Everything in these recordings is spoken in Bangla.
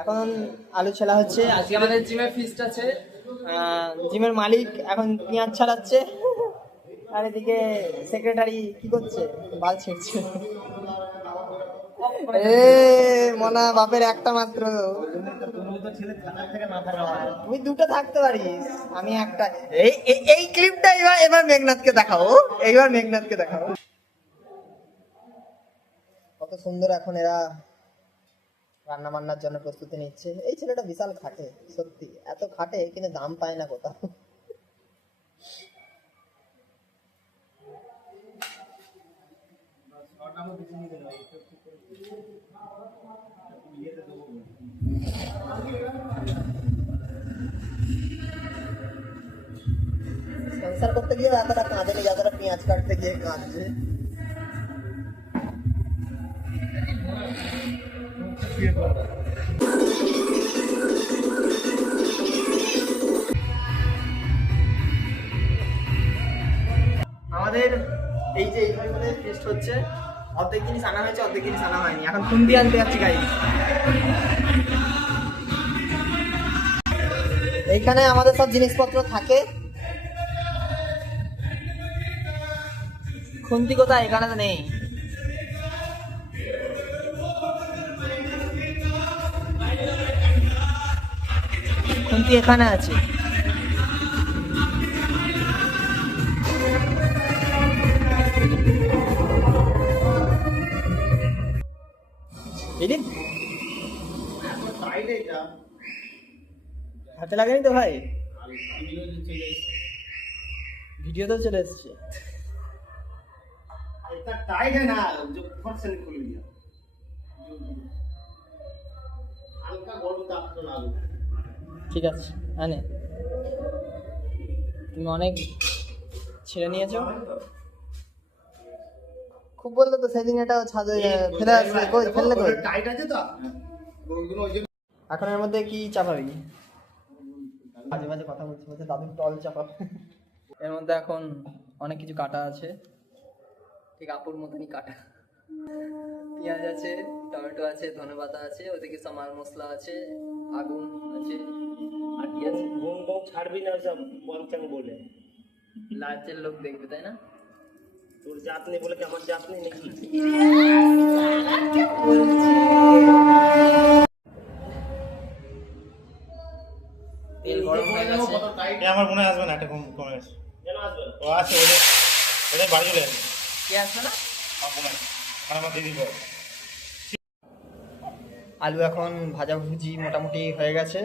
এখন আলু ছেলা হচ্ছে। আজকে আমাদের জিমের ফিস্ট আছে। জিমের মালিক এখন পেঁয়াজ ছাড়াচ্ছে। আর এদিকে সেক্রেটারি কি করছে? বাল ছিঁড়ছে। এ মনা বাপের একটা মাত্র। তুমি দুটো থাকতে পারিস আমি একটা। এই এই- এই ক্লিপটা এবার এবার মেঘনাথকে দেখাও। এইবার মেঘনাথকে দেখাও। কত সুন্দর এখন এরা রান্না বান্নার জন্য প্রস্তুতি নিচ্ছে। এই ছেলেটা বিশাল খাটে, সত্যি। এত খাটে, কিন্তু দাম পায় না কোথাও। সংসার করতে গিয়ে এতটা কাঁদেনি যতটা পেঁয়াজ কাটতে গিয়ে কাঁদছে। আমাদের এই যে এইভাবে টেস্ট হচ্ছে, অর্ধেক জিনিস আনা হয়েছে, অর্ধেক জিনিস আনা হয়নি। এখন খুন্দি আনতে যাচ্ছি গাড়ি এইখানে আমাদের সব জিনিসপত্র থাকে। খুন্তি কোথায়? এখানে তো নেই। খুন্তি এখানে আছে এদিন হাতে লাগেনি তো ভাই ভিডিও তো চলে এসছে इतना टाइट है ना जो फट से निकल गया जो- हल्का गरम ताप तो लागू ঠিক আছে আনে। তুমি অনেক ছেড়ে নিয়েছো। খুব বললে তো সেদিন এটা ছাদে ফেলে আসবে। কই ফেললে কই? টাইট আছে তো এখন এর মধ্যে কি চাপাবি মাঝে মাঝে কথা বলছি বলছে দাদু টল চাপাবে। এর মধ্যে এখন অনেক কিছু কাটা আছে। ঠিক আপুর মতনই কাটা। পেঁয়াজ আছে টমেটো আছে ধনেপাতা আছে ওদিকে সব মাল মশলা আছে আগুন আছে। আছে। ঘুম ঘুম ছাড়বি না সব পঞ্চাং বলে। লার্জের লোক দেখবে তাই না? তোর জাত নেই বলে কি আমার জাত নেই নাকি? তেল গরম হয়ে গেছে। আমার মনে আসবে না একটা কম কমে গেছে। কেন আসবে ও আছে ওদের ওদের বাড়ি চলে কে আসবে না? আমার মনে আমার দিদি বল আলু এখন ভাজাভুজি মোটামুটি হয়ে গেছে।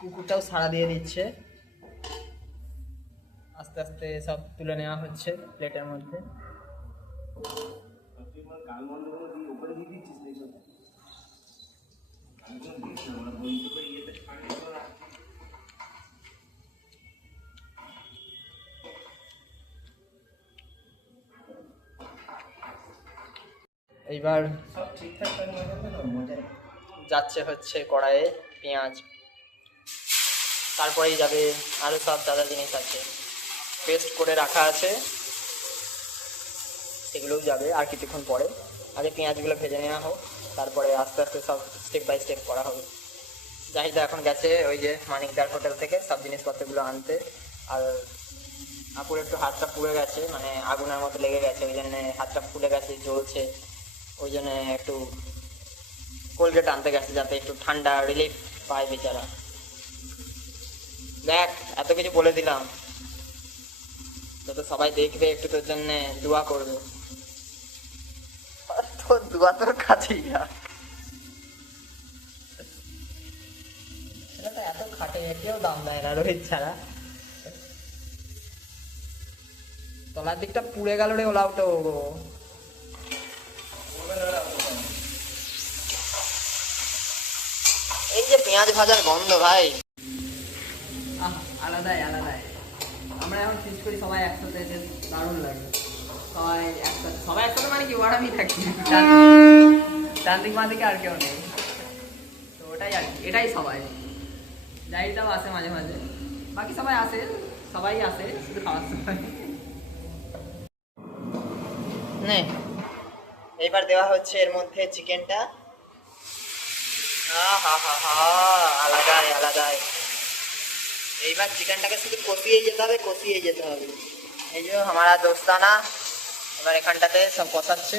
কুকুরটাও সাড়া দিয়ে দিচ্ছে। আস্তে আস্তে সব তুলে নেওয়া হচ্ছে প্লেটের মধ্যে। এইবার যাচ্ছে হচ্ছে কড়াইয়ে পেঁয়াজ। তারপরেই যাবে। আরও সব দাদা জিনিস আছে। পেস্ট করে রাখা আছে। সেগুলোও যাবে আর কিছুক্ষণ পরে। আগে পেঁয়াজগুলো ভেজে নেওয়া হোক, তারপরে আস্তে আস্তে সব স্টেপ বাই স্টেপ করা হবে। জাহিদা এখন গেছে ওই যে মানিকদার হোটেল থেকে সব জিনিসপত্রগুলো আনতে। আর আপুর একটু হাতটা পুড়ে গেছে মানে আগুনের মতো লেগে গেছে, ওই জন্য হাতটা ফুলে গেছে, জ্বলছে। ওই জন্য একটু কোলগেট আনতে গেছে, যাতে একটু ঠান্ডা রিলিফ পায় বেচারা। দেখ এত কিছু বলে দিলাম। যাতে সবাই দেখবে একটু তোর জন্য দোয়া করবে। তোর দোয়া তোর কাছেই রাখ ছেলেটা এত খাটে কেউ দাম দেয় না রোহিত ছাড়া। তলার দিকটা পুড়ে গেল রে ওলাউটো এই যে পেঁয়াজ ভাজার গন্ধ ভাই। আলাদাই আলাদাই। আমরা এখন ফিস করি সবাই একসাথে বেশ দারুণ লাগে। সবাই একসাথে। সবাই একসাথে মানে কি? ওর আমি থাকি। ডান দিক বাঁ আর কেউ নেই। তো ওটাই আর এটাই সবাই। যাইটাও আসে মাঝে মাঝে। বাকি সবাই আসে। সবাই আসে, শুধু খাওয়ার সময়। নে। এইবার দেওয়া হচ্ছে এর মধ্যে চিকেনটা আলাদাই আলাদাই। এইবার চিকেনটাকে শুধু কষিয়ে যেতে হবে কষিয়ে যেতে হবে। এই যে আমারা দোস্তানা এবার এখানটাতে সব কষাচ্ছে।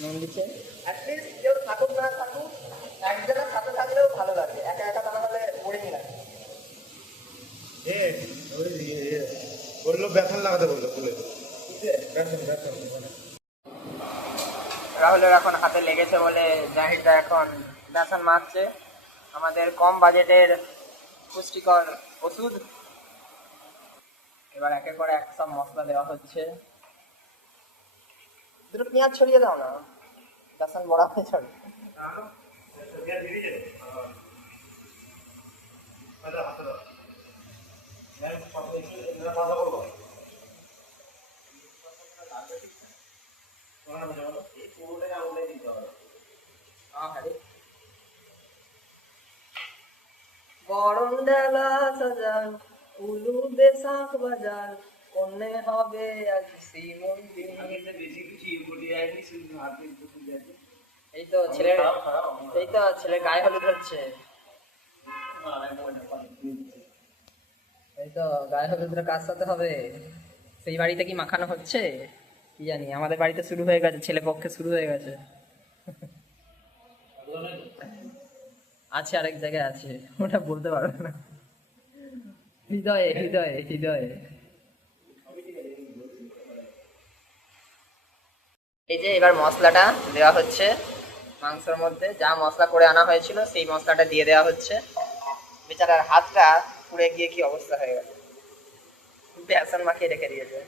নুন দিচ্ছে। অ্যাটলিস্ট কেউ থাকুক না থাকুক একজনের সাথে থাকলেও ভালো লাগে। একা একা হলে বোরিং লাগে। বলল বেসন লাগাতে বলল বলে। বেসন বেসন রাহুলের এখন হাতে লেগেছে বলে জাহিদা এখন বেসন মাখছে আমাদের কম বাজেটের পুষ্টিকর ওষুধ। এবার একের পর এক সব মশলা দেওয়া হচ্ছে। দুটো পেঁয়াজ ছড়িয়ে দাও না। বেসন বড়া হয়ে ছড়িয়ে বরণ ডালা সাজান উলু বেশাক বাজার কন্যে হবে আজ শ্রী মন্দির। এই তো ছেলে এই তো ছেলে গায়ে হলুদ হচ্ছে। এই তো গায়ে হলুদের কাজ সাথে হবে। সেই বাড়িতে কি মাখানো হচ্ছে? কি জানি আমাদের বাড়িতে শুরু হয়ে গেছে ছেলে পক্ষে শুরু হয়ে গেছে? আছে, আরেক জায়গায় আছে। ওটা বলতে পারবে না। হৃদয়ে হৃদয়ে হৃদয়ে। এই যে এবার মশলাটা দেওয়া হচ্ছে মাংসের মধ্যে। যা মশলা করে আনা হয়েছিল, সেই মশলাটা দিয়ে দেওয়া হচ্ছে। বেচারার হাতটা পুড়ে গিয়ে কি অবস্থা হয়ে গেছে বেসন মাখিয়ে রেখে দিয়েছে।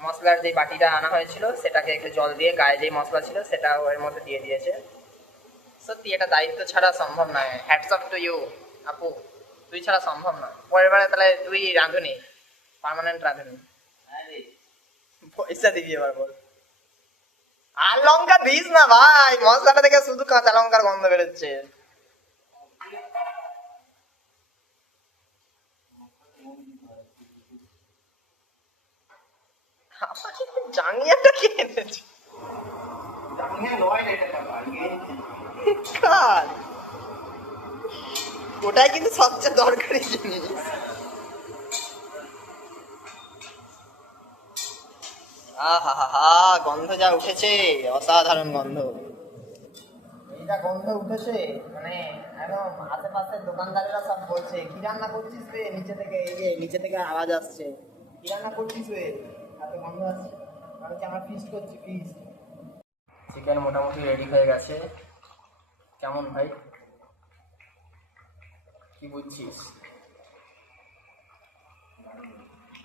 মশলার যে বাটিটা আনা হয়েছিল, সেটাকে একটু জল দিয়ে গায়ে যে মশলা ছিল সেটা ওর মধ্যে দিয়ে দিয়েছে। সত্যি, এটা দায়িত্ব ছাড়া সম্ভব নয়। হ্যাটস অফ টু ইউ আপু। তুই ছাড়া সম্ভব নয়। পরের বারে তাহলে তুই রাঁধুনি পার্মানেন্ট রাঁধুনি। পয়সা দিবি এবার বল। আর লঙ্কা দিস না ভাই, মশলাটা শুধু কাঁচা লঙ্কার গন্ধ বেরোচ্ছে। জাঙ্গিয়াটা কে কার ওটাই কিন্তু সবচেয়ে দরকারি জিনিস। আহা হা হা গন্ধ যা উঠেছে অসাধারণ গন্ধ। এইটা গন্ধ উঠেছে মানে একদম আশেপাশের দোকানদারেরা সব বলছে কি রান্না করছিস রে? নিচে থেকে এই যে নিচে থেকে আওয়াজ আসছে। কি রান্না করছিস রে? এত গন্ধ আসছে। আমি কি আমরা ফিস্ট করছি ফিস্ট চিকেন মোটামুটি রেডি হয়ে গেছে। কেমন ভাই? কি বুঝছিস?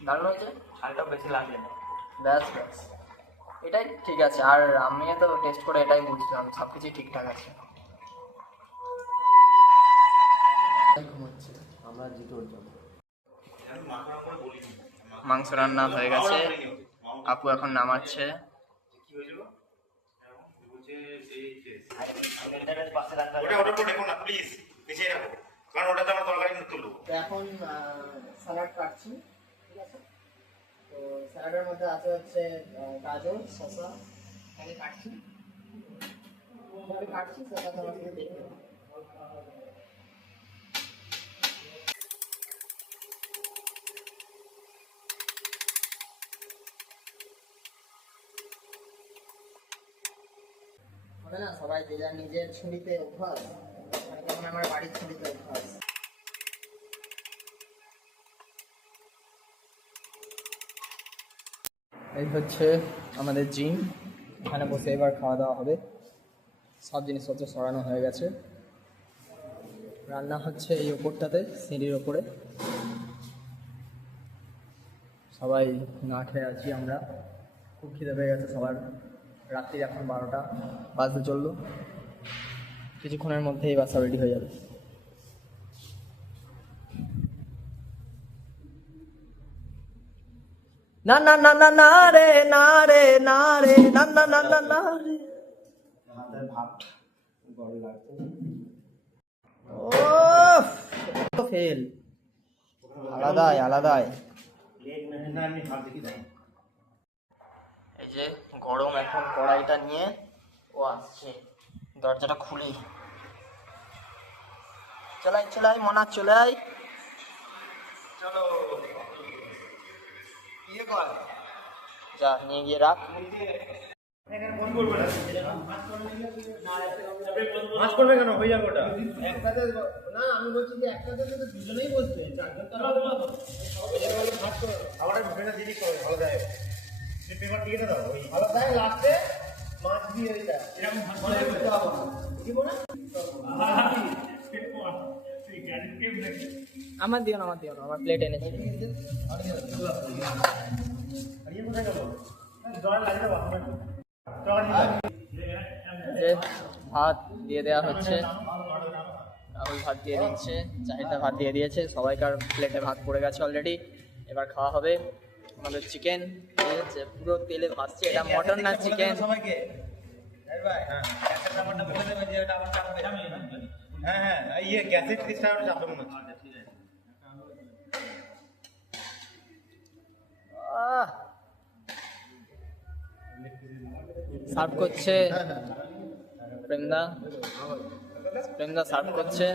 দারুণ হয়েছে? ঝালটা বেশি লাগবে না। ব্যাস ব্যাস। এটাই ঠিক আছে। আর আমি তো টেস্ট করে এটাই বুঝলাম সব কিছুই ঠিকঠাক আছে। আমরা জিতোর মাংস রান্না হয়ে গেছে। আপু এখন নামাচ্ছে। ওটা ওটা তো দেখো কারণ ওটাতে আমার তরকারি তুলবো এখন স্যালাড কাটছি, ঠিক আছে? তো স্যালাডের মধ্যে আছে হচ্ছে গাজর, শসা আমি কাটছি। কাটছি সেটা তোমার সাথে হবে না? সবাই যে যার নিজের ছুরিতে অভ্যাস মানে যেমন আমার বাড়ির ছুরিতে অভ্যাস। এই হচ্ছে আমাদের জিম। এখানে বসে এবার খাওয়া দাওয়া হবে। সব জিনিসপত্র সরানো হয়ে গেছে। রান্না হচ্ছে এই ওপরটাতে, সিঁড়ির ওপরে। সবাই না খেয়ে আছি আমরা। খুব খিদে পেয়ে গেছে সবার। রাত্রি এখন বারোটা বাজতে চলল। কিছুক্ষণের মধ্যেই বাসা রেডি হয়ে যাবে। না না না না না রে না রে না রে না না না না না রে। ও ফেল আলাদাই আলাদাই। আমি হাত দেখি এই যে গরম এখন কড়াইটা নিয়ে ও আসছে। দরজাটা খুলেই চলাই চলাই মনা চলাই। চলো। ইয়ে কর। যা নিয়ে গিয়ে রাখ। মাছ করবে কেন? হয়ে যাবে ওটা। একসাথে না আমি বলছি যে একসাথে তো দুজনেই বসবে। চারজন তো আমার একটা জিনিস করো। ভালো তুমি পেপার দিয়ে দাও ওই ভালো দেয় লাস্টে মাছ দিয়ে ওইটা এরকম দিব না। আমার দিও না আমার দিও না আমার প্লেট এনেছি ভাত দিয়ে দেওয়া হচ্ছে। রাহুল ভাত দিয়ে দিচ্ছে চাহিদা ভাত দিয়ে দিয়েছে। সবাইকার প্লেটে ভাত পড়ে গেছে অলরেডি এবার খাওয়া হবে। আমাদের চিকেন পুরো তেলে ভাসছে এটা মটন না চিকেন সবাইকে। ভাই হ্যাঁ এটা আমার চাপবে হ্যাঁ হ্যাঁ ইয়ে গ্যাসের ত্রিশটা চাপবে মনে হচ্ছে। সার্ভ করছে প্রেমদা। প্রেমদা সার্ভ করছে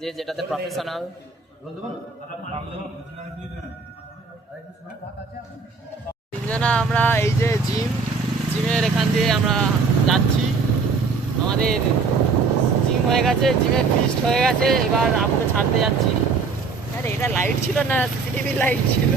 যে যেটাতে প্রফেশনাল তিনজনা আমরা এই যে জিম, জিমের এখান দিয়ে আমরা যাচ্ছি। আমাদের জিম হয়ে গেছে জিমের ফিস্ট হয়ে গেছে, এবার আপুকে ছাড়তে যাচ্ছি। আরে, এটা লাইট ছিল না? সিসিটিভি লাইট ছিল।